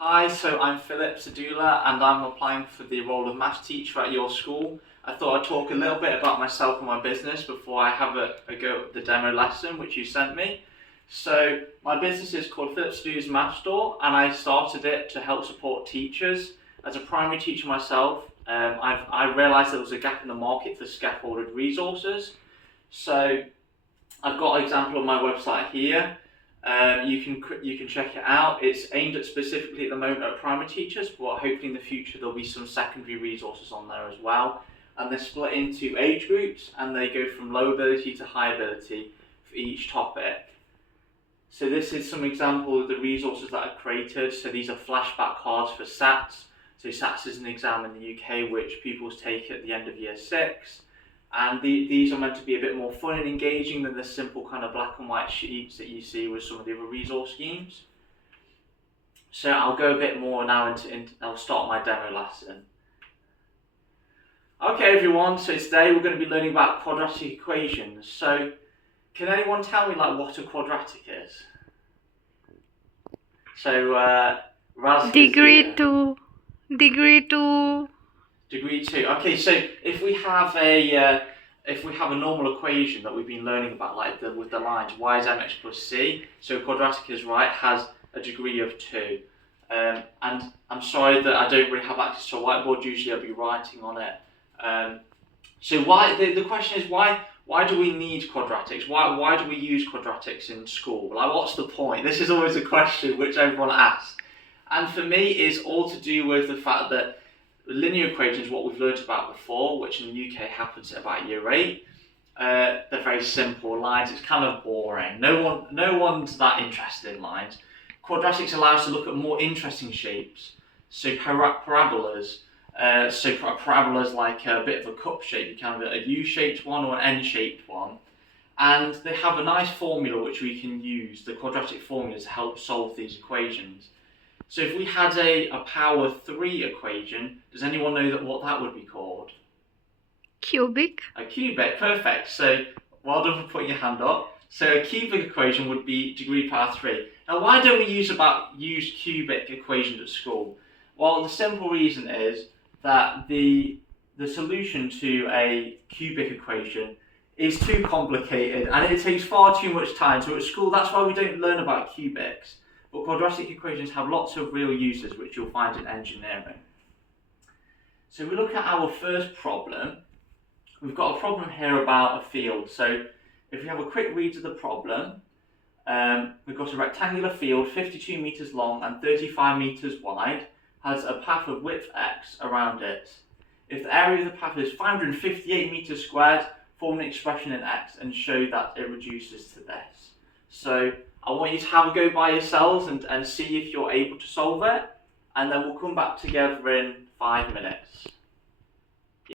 Hi, so I'm Philip Sadula and I'm applying for the role of maths teacher at your school. I thought I'd talk a little bit about myself and my business before I have a go at the demo lesson which you sent me. So my business is called Philip Sadula's Math Store and I started it to help support teachers. As a primary teacher myself, I realised there was a gap in the market for scaffolded resources. So I've got an example on my website here. You can check it out. It's aimed at specifically at the moment at primary teachers, but hopefully in the future there'll be some secondary resources on there as well. And they're split into age groups and they go from low ability to high ability for each topic. So this is some example of the resources that I've created. So these are flashback cards for SATs. So SATs is an exam in the UK which pupils take at the end of year 6. And these are meant to be a bit more fun and engaging than the simple kind of black and white sheets that you see with some of the other resource schemes. So I'll go a bit more now I'll start my demo lesson. Okay everyone, so today we're going to be learning about quadratic equations. So can anyone tell me what a quadratic is? So Raz Degree 2. Degree 2. Okay, so if we have a normal equation that we've been learning about, with the lines y is mx plus c, so quadratic is right, has a degree of 2. And I'm sorry that I don't really have access to a whiteboard. Usually I'll be writing on it. So the question is why do we need quadratics? Why do we use quadratics in school? What's the point? This is always a question which everyone asks. And for me, it's all to do with the fact that linear equations, what we've learned about before, which in the UK happens at about year 8, they're very simple lines. It's kind of boring. No one's that interested in lines. Quadratics allow us to look at more interesting shapes. So parabolas. A parabola is like a bit of a cup shape. You can have a U-shaped one or an N-shaped one. And they have a nice formula which we can use, the quadratic formula, to help solve these equations. So if we had a power 3 equation, does anyone know what that would be called? Cubic. A cubic, perfect. So well done for putting your hand up. So a cubic equation would be degree power 3. Now why don't we use cubic equations at school? Well, the simple reason is that the solution to a cubic equation is too complicated and it takes far too much time. So at school, that's why we don't learn about cubics. But quadratic equations have lots of real uses, which you'll find in engineering. So we look at our first problem. We've got a problem here about a field. So if we have a quick read of the problem, we've got a rectangular field, 52 meters long and 35 meters wide, has a path of width x around it. If the area of the path is 558 meters squared, form an expression in x and show that it reduces to this. So I want you to have a go by yourselves and see if you're able to solve it, and then we'll come back together in 5 minutes.